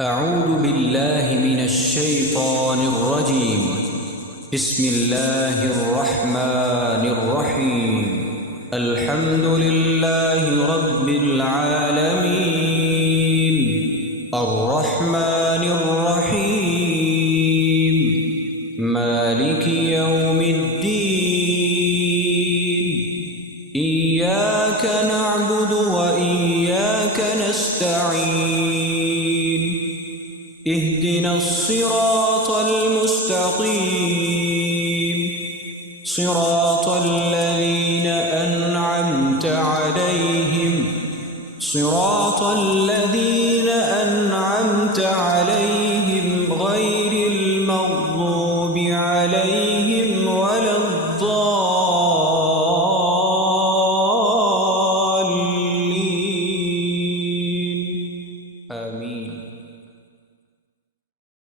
أعوذ بالله من الشيطان الرجيم. بسم الله الرحمن الرحيم. الحمد لله رب العالمين، الرحمن الرحيم، مالك يوم الدين. إياك نعبد وإياك نستعين. اهدنا الصراط المستقيم، صراط الذين أنعمت عليهم، صراط الذين أنعمت عليهم